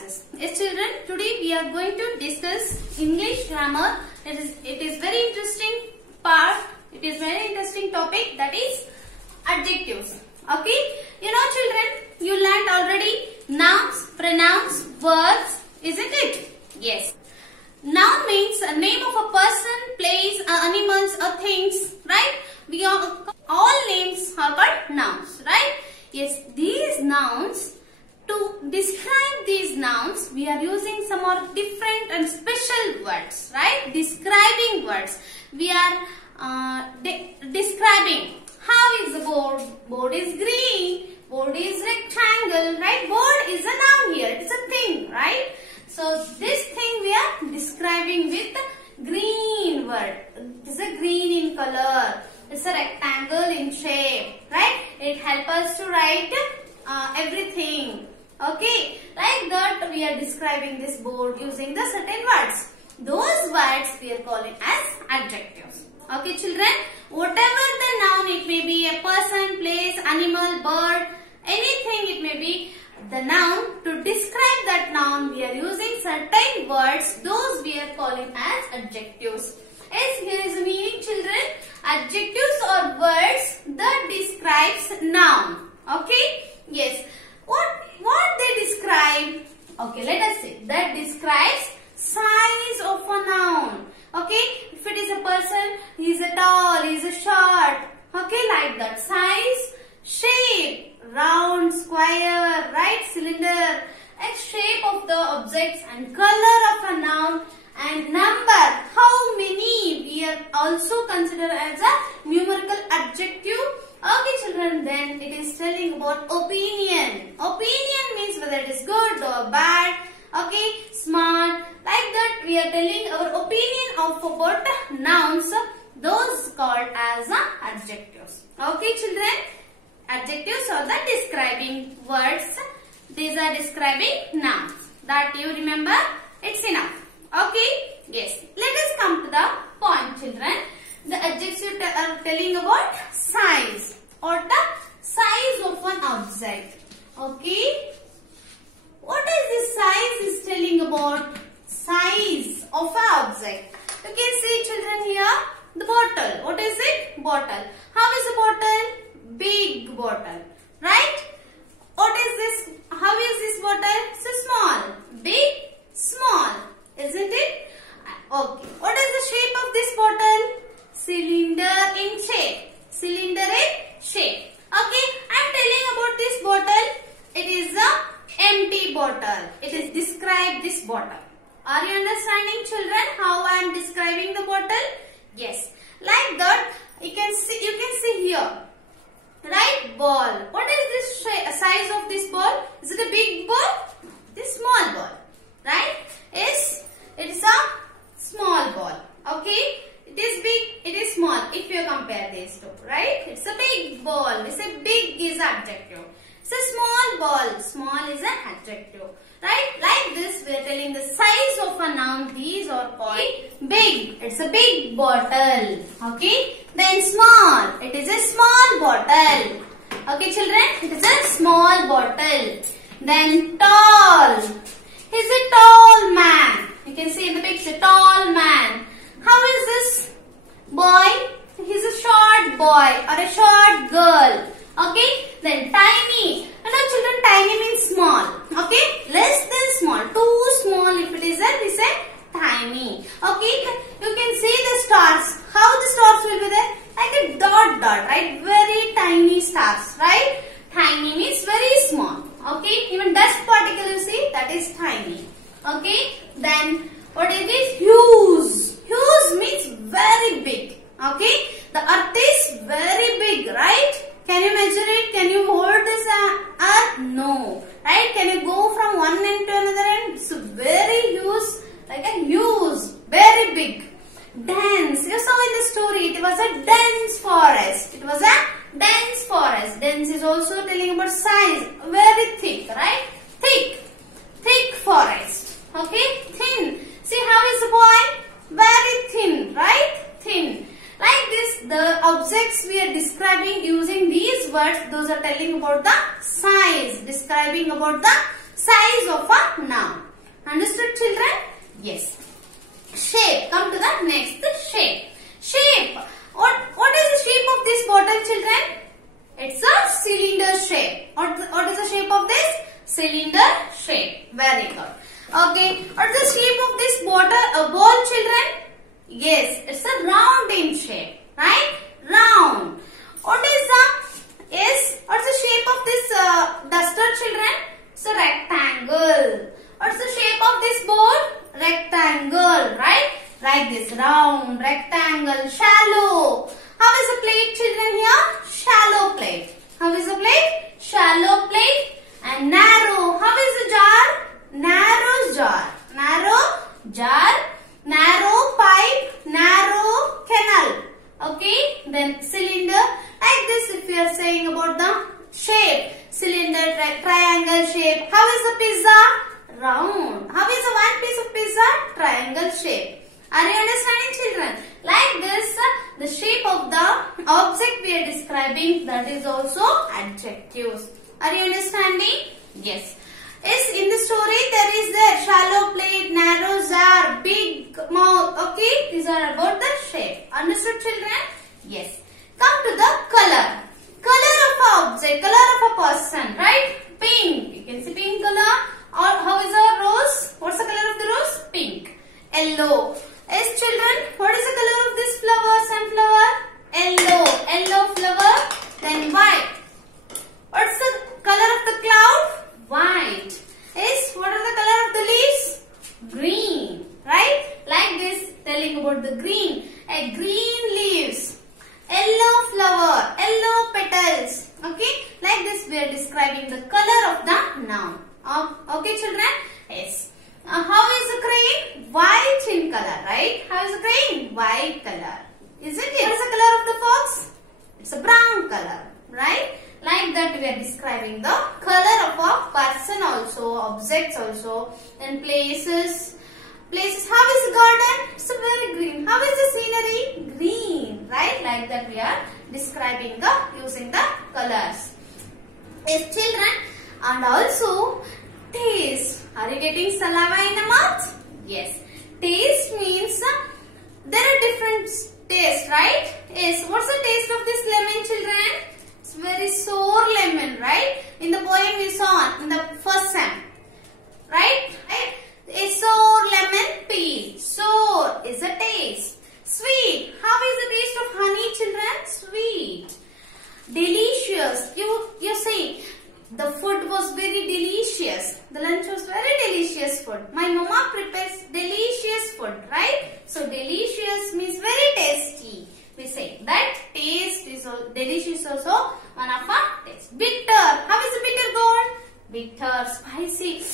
classes. Yes children, today we are going to discuss English grammar. It is very interesting part. It is very interesting topic, that is adjectives. Okay, you know children, you learnt already nouns, pronouns, verbs, isn't it? Yes. Noun means a name of a person, place, animals or things, right? All names are called nouns, right? Yes, these nouns, to describe these nouns, we are using some more different and special words, right? Describing words. We are describing. How is the board? Board is green. Board is rectangle, right? Board is a noun here. It's a thing, right? So this thing we are describing with green word. It's a green in color. It's a rectangle in shape, right? It helps us to write everything. Okay, like that we are describing this board using the certain words. Those words we are calling as adjectives. Okay children, whatever the noun it may be, a person, place, animal, bird, anything it may be, the noun, to describe that noun we are using certain words, those we are calling as adjectives. Yes, here is the meaning children. Adjectives are words that describes noun. Okay, yes. What they describe? Okay, let us see. That describes size of a noun. Okay, if it is a person, he is a tall, he is a short. Okay, like that. Size, shape, round, square, right, cylinder, shape of the objects and color of a noun, and number, how many, we are also considered as a numerical adjective. Okay children, then it is telling about opinion. Opinion means whether it is good or bad. Okay, smart, like that we are telling our opinion of about nouns, those called as adjectives. Okay children, adjectives are the describing words. These are describing nouns. That you remember, it's enough. Okay, yes. Let us come to the point children. The adjectives are telling about size or the size of an object. Okay. What is this size is telling about? Size of an object. You can see children here the bottle. What is it? Bottle. How is the bottle? Big bottle. Right? What is this? How is this bottle? It's a small. Big, small. Isn't it? Okay. What is the shape of this bottle? Cylinder in shape. Cylinder in shape. Okay. I am telling about this bottle. It is a empty bottle. It is describe this bottle. Are you understanding children how I am describing the bottle? Yes. Like that you can see here. Right, ball. What is this size of this ball? Is it a big ball? It is small ball. Right? Yes. It is a small ball. Okay. It is big, it is small if you compare these two. Right? It's a big ball. We say big is adjective. It's a small ball. Small is an adjective. Right? Like this we are telling the size of a noun. These are called big. It's a big bottle. Okay. Then small. It is a small bottle. Okay children. It is a small bottle. Then tall. He's a tall man. You can see in the picture, tall man. How is this boy? He's a short boy or a short girl. Okay. Then tiny. Now children, tiny means small. Okay. Less than small. Too small if it is there, we say tiny. Okay. You can see the stars. How the stars will be there? Like a dot, right? Very tiny stars, right? Tiny means very small. Okay. Even dust particle you see, that is tiny. Okay. Then what is this? Huge. Huge means very big. Okay. The earth is very big, right? Can you measure it? Can you hold this earth? No. Right? Can you go from one end to another end? It's very huge. Like a huge. Very big. Dense. You saw in the story. It was a dense forest. It was a dense forest. Dense is also telling about size. Very thick. Right? Thick. Thick forest. Okay? Thin. See how is the boy? Very thin. Right? Thin. Like this, the objects we are describing using these words, those are telling about the size, describing about the size of a noun. Understood, children? Yes. Shape. Come to the next shape. Shape. What is the shape of this bottle, children? It's a cylinder shape. What is the shape of this? Cylinder shape. Very good. Okay. What is the shape of this ball, children? Yes, it's a round in shape. Right? Round. What's the shape of this duster, children? It's a rectangle. What's the shape of this bowl? Rectangle, right? Like this, round, rectangle, shallow. How is the plate, children, here? Shallow plate. How is the plate? Shallow plate. And narrow. How is the jar? Narrow jar. Narrow jar. Narrow pipe. Narrow canal. Okay. Then cylinder. Like this, if we are saying about the shape. Cylinder, triangle shape. How is the pizza? Round. How is the one piece of pizza? Triangle shape. Are you understanding, children? Like this, the shape of the object we are describing, that is also adjectives. Are you understanding? Yes. Yes, in the story there is the shallow plate, narrow jar, big mouth. Okay, these are about the shape. Understood, children? Yes. Come to the color. Color of an object, color of a person, right? Pink. You can see pink color. Or how is a rose? What's the color of the rose? Pink. Yellow. Yes, children. What is the color of this flower? Sunflower? Yellow. Yellow flower. Then white. What's the color of the cloud? White. Yes. What are the color of the leaves? Green. Right? Like this, telling about the green. A green leaves. Yellow flower. Yellow petals. Okay? Like this, we are describing the color of the noun. Okay, children? Yes. How is the crane? White in color, right? How is the crane? White color. Isn't it? What is the color of the fox? It's a brown color, right? Like that we are describing the color of a person also, objects also, and places. How is the garden? It's a very green. How is the scenery? Green, right? Like that we are describing using the colors. Yes, children. And also taste. Are you getting saliva in the mouth? Yes. Taste means there are different tastes, right? Yes. What's the taste of this lemon, children? It's very sour lemon, right? In the poem we saw in the first sem. Right? A sour lemon peel. Sour is a taste. Sweet. How is the taste of honey, children? Sweet. Delicious. You see, the food was very delicious. The lunch was very delicious food. My mama prepares delicious food, right? So delicious means very tasty. We say that taste is delicious also one of our tastes. Bitter. How is the bitter called? Bitter, spicy.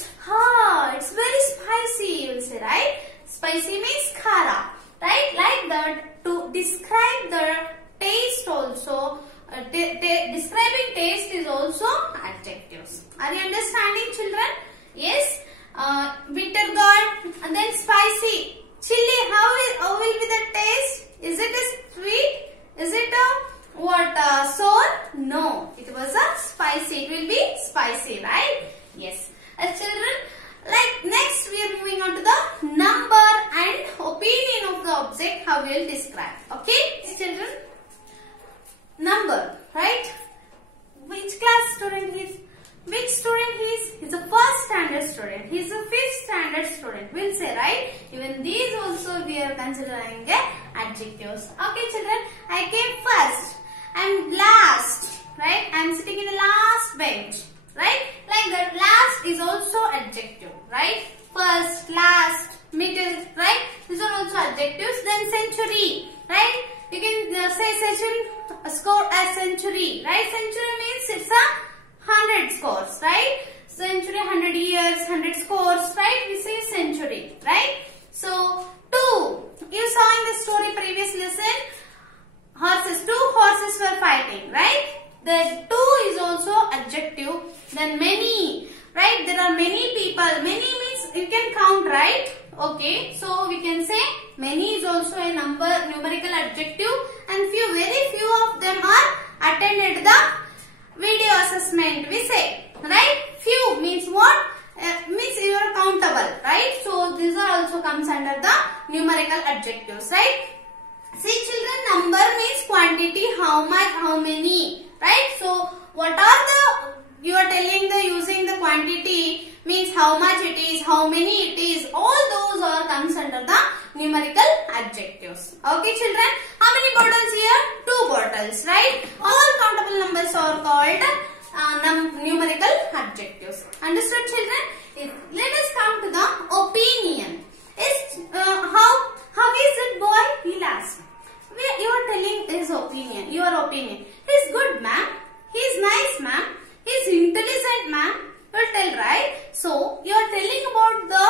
It's very spicy, you will say, right? Spicy means khara, right? Like that, to describe the taste also, describing taste is also adjectives. Are you understanding, children? Yes. Bitter gourd and then spicy. Chili, how will be the taste? Is it a sweet? Is it a sour? No. It was a spicy. It will be spicy, right? Yes. Children, like next we are moving on to the number and opinion of the object, how we will describe. Okay, children? Number, right? Which class student he is? Which student he is? He is a first standard student. He is a fifth standard student. We'll say, right? Even these also we are considering adjectives. Okay, children? I came first and last, right? I am sitting in the last bench, right? Like that, last is also adjective, right? First, last, middle, right? These are also adjectives. Then century, right? You can say score a century, right? Century means it's a 100 scores, right? Century, 100 years, 100 scores, right? We say century, right? So, two. You saw in the story previous lesson, two horses were fighting, right? The two is also adjective. Then many, right? There are many people. Many means you can count, right? Okay, so we can say many is also a numerical adjective, and very few of them are attended the video assessment. We say, right? Few means what? means you are countable, right? So these are also comes under the numerical adjectives, right? See children, number means quantity, how much, how many, right? So what are the, you are telling the using the quantity means how much it is, how many it is, all those are comes under the numerical adjectives. Okay children, how many bottles here? 2 bottles, right? All countable numbers are called numerical adjectives. Understood children? Let us come to the opinion. How is it boy? He'll ask. You are telling his opinion, your opinion. He's good ma'am, he's nice ma'am, he's intelligent ma'am. You will tell, right? So you are telling about the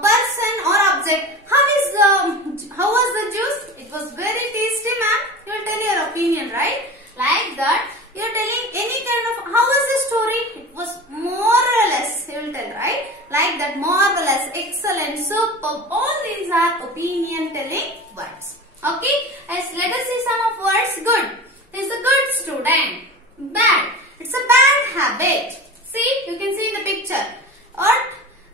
person or object. How was the juice? It was very tasty ma'am. You will tell your opinion, right? Like that. You are telling any kind of, how was the story? It was marvelous. You will tell, right? Like that, marvelous, excellent, superb. All these are opinion telling words. Okay? Let us see some of words. Good. He's a good student. Bad. It's a bad habit. See, you can see in the picture. Or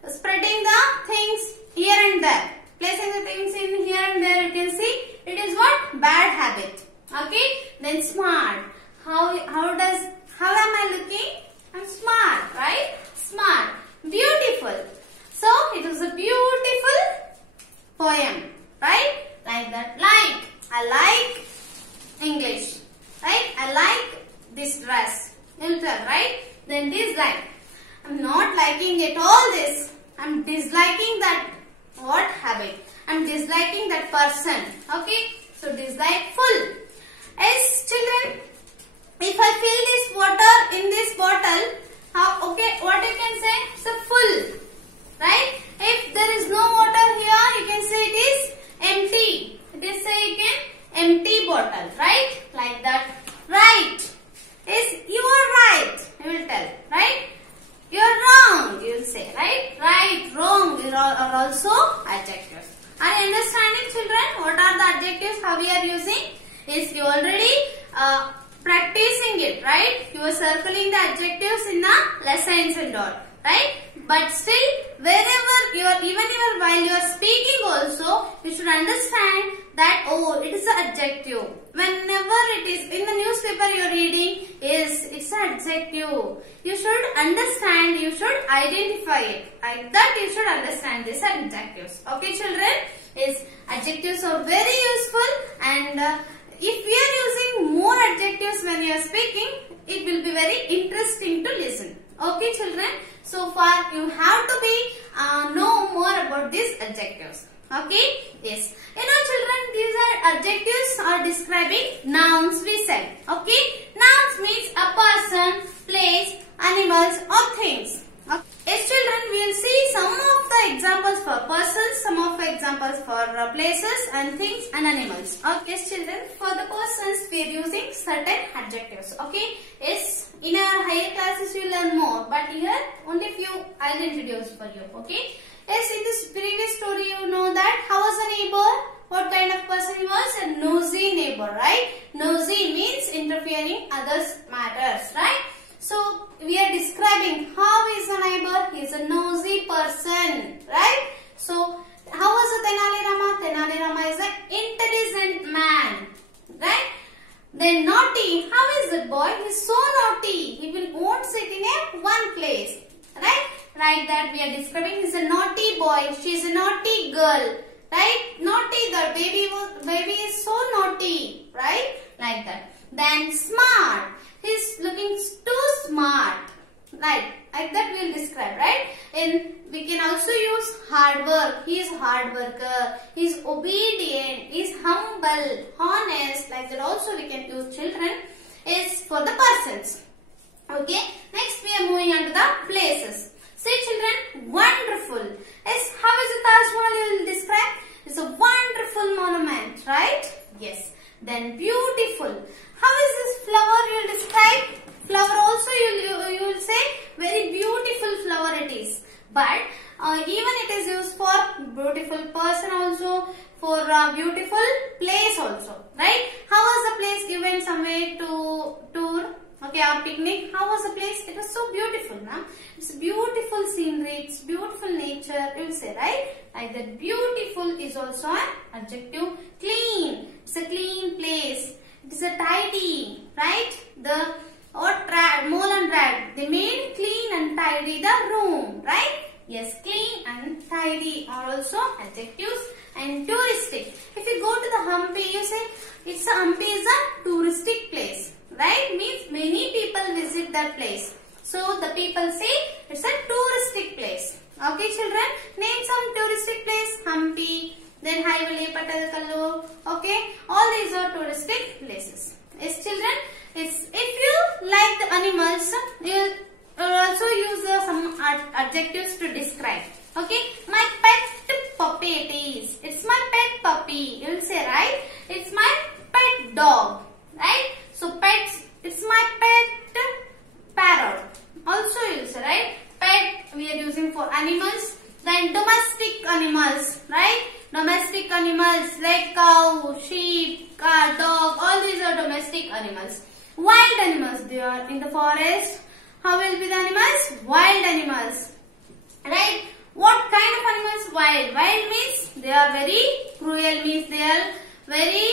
spreading the things here and there. Placing the things in here and there, you can see. It is what? Bad habit. Okay? Then smart. How am I looking? I'm smart, right? Smart. Beautiful. So, it was a beautiful poem, right? Like that. Like. I like English. Right? I like this dress. You'll tell, right? Then dislike. I'm not liking it all this. I'm disliking that what habit. I'm disliking that person. Okay? So, dislikeful. As children, if I fill this water in this bottle, okay, what you can say? It's a full. Right? If there is no water here, you can say it is empty. It is say again empty bottle. Right? Like that. Right. You are right. You will tell. Right? You are wrong. You will say. Right? Right, wrong are also adjectives. Are you understanding children? What are the adjectives? How we are using? Is you already practicing it, right? You are circling the adjectives in the lessons and all, right? But still, wherever while you are speaking also, you should understand that, oh, it is an adjective. Whenever it is in the newspaper you are reading, it's an adjective. You should understand, you should identify it. Like that you should understand these adjectives. Okay children? Adjectives are very useful, and if we are using more adjectives when you are speaking, it will be very interesting to listen. Okay children? So far you have to be know more about these adjectives. Okay? Yes. You know children, these are adjectives are describing nouns we said. Okay? Nouns means a person, place, animals or things. Okay. Yes children, we will see some of the examples for persons, some of the examples for places and things and animals. Okay yes, children, for the persons we are using certain adjectives. Okay? Yes, in our higher classes you will learn more, but here only few I will introduce for you. Okay? Yes, in this previous story you know that how was a neighbor? What kind of person he was? A nosy neighbor, right? Nosy means interfering others' matters, right? So, we are describing how is a neighbor? He is a nosy person, right? So, how was a Tenali Rama? Tenali Rama is an intelligent man, right? Then naughty, how is it boy? He is so naughty. He won't sit in one place, right? Like that we are describing. He is a naughty boy. She is a naughty girl, right? Naughty girl. Baby is so naughty, right? Like that. Then smart. He is looking too smart, right? Like that we will describe, right? And we can also use hard work. He is hard worker. He is obedient. He is humble, honest. Like that also we can use children. Is for the persons. Okay. Next we are moving on to the places. See children, wonderful. Yes, how is the Taj Mahal you will describe? It's a wonderful monument, right? Yes. Then beautiful. How is this flower you will describe? Flower also you will say very beautiful flower it is. But even it is used for beautiful person also, for beautiful place also, right? How was the place? You went somewhere to tour, okay, a or picnic. How was the place? It was so beautiful, ma'am. It's beautiful scenery, it's beautiful nature, you will say, right? Like that, beautiful is also an adjective. Clean, it's a clean place. It is a tidy, right? The Mole and Rat, they made clean and tidy the room, right? Yes, clean and tidy are also adjectives. And touristic. If you go to the Hampi, you say Hampi is a touristic place, right? Means many people visit that place. So the people say it's a touristic place. Okay, children, name some touristic place. Hampi, then Haivali, Patalkallu. Okay, all these are touristic places. Yes, children. If you like the animals, you will also use some adjectives to describe. Okay, my pet puppy it is. It's my pet puppy. You will say, right? It's my pet dog. Right? So pets, it's my pet parrot. Also you will say, right? Pet we are using for animals. Then domestic animals. Right? Domestic animals like cow, sheep, cat, dog. All these are domestic animals. Wild animals. They are in the forest. How will be the animals? Wild animals. Right? What kind of animals? Wild. Wild means they are very cruel, means they are very,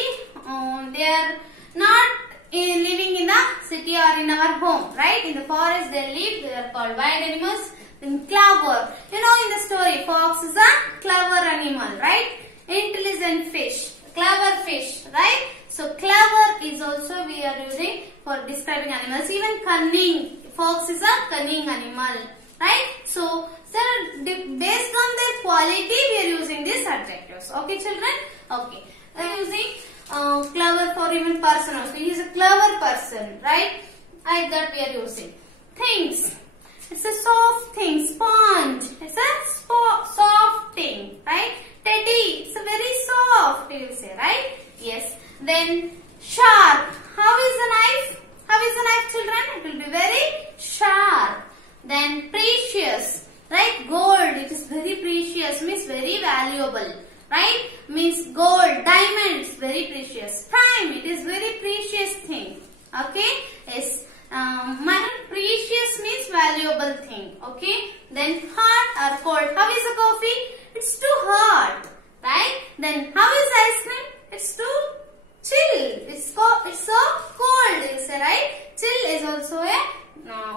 they are not living in the city or in our home, right? In the forest they live, they are called wild animals. Then clever. You know in the story, fox is a clever animal, right? Intelligent fish, clever fish, right? So clever is also we are using for describing animals. Even cunning, fox is a cunning animal, right? So based on their quality, we are using these adjectives. Okay, children? Okay. We are using clever for even person also. He is a clever person, right? Like that we are using. Things. It's a soft thing. Sponge. It's a soft thing, right? Teddy. It's a very soft, you will say, right? Yes. Then sharp. How is the knife? How is the knife, children? It will be very sharp. Then precious. Right? Gold, it is very precious, means very valuable. Right? Means gold, diamonds, very precious. Prime, it is very precious thing. Okay? Yes. Precious means valuable thing. Okay? Then hot or cold. How is the coffee? It's too hot. Right? Then how is ice cream? It's too chill. It's so cold. You say, right? Chill is also a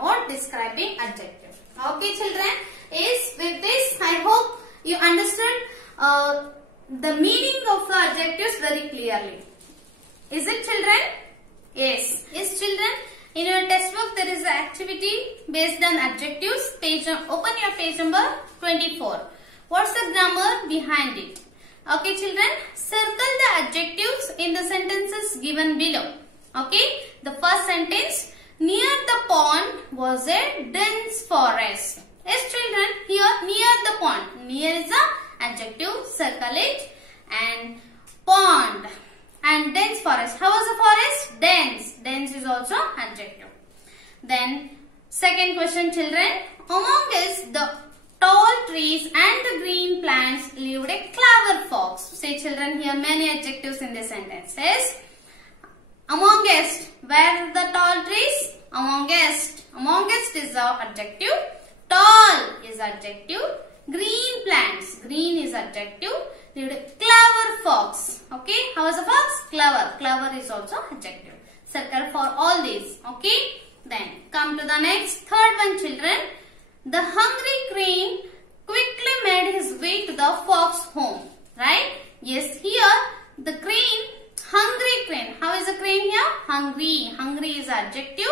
what describing adjective. Okay, children. Is with this, I hope you understood the meaning of the adjectives very clearly. Is it, children? Yes. Yes, children. In your textbook, there is an activity based on adjectives. Open your page number 24. What's the grammar behind it? Okay, children. Circle the adjectives in the sentences given below. Okay. The first sentence. Near the pond was a dense forest. Yes, children, here near the pond. Near is the adjective, circle it. And pond and dense forest. How was the forest? Dense. Dense is also adjective. Then second question, children. Amongst the tall trees and the green plants lived a clever fox. Say, children, here many adjectives in this sentence. Yes. Amongst, where the tall trees? Amongst. Amongst is the adjective. Tall is adjective. Green plants. Green is adjective. Clever fox. Okay. How is the fox? Clever. Clever is also adjective. Circle for all these. Okay. Then come to the next third one, children. The hungry crane quickly made his way to the fox home. Right? Yes. Here the crane. Hungry crane. How is the crane here? Hungry. Hungry is adjective.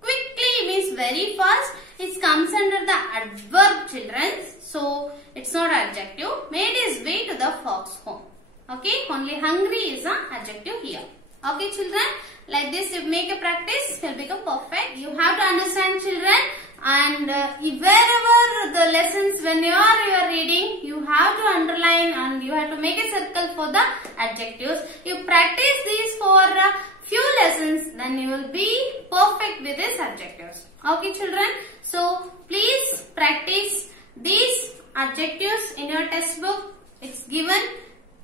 Quickly means very fast. It comes under the adverb, children. So, it's not adjective. Made his way to the fox home. Okay. Only hungry is an adjective here. Okay, children. Like this, you make a practice, you'll become perfect. You have to understand, children. And wherever the lessons, when you are reading, you have to underline and you have to make a circle for the adjectives. You practice these for few lessons, then you will be perfect with these adjectives. Okay, children. So, please practice these adjectives in your textbook. It's given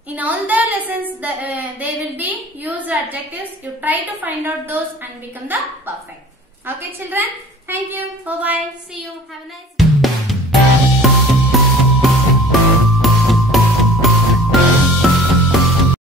in all the lessons. They will be used adjectives. You try to find out those and become the perfect. Okay children, thank you. Bye bye.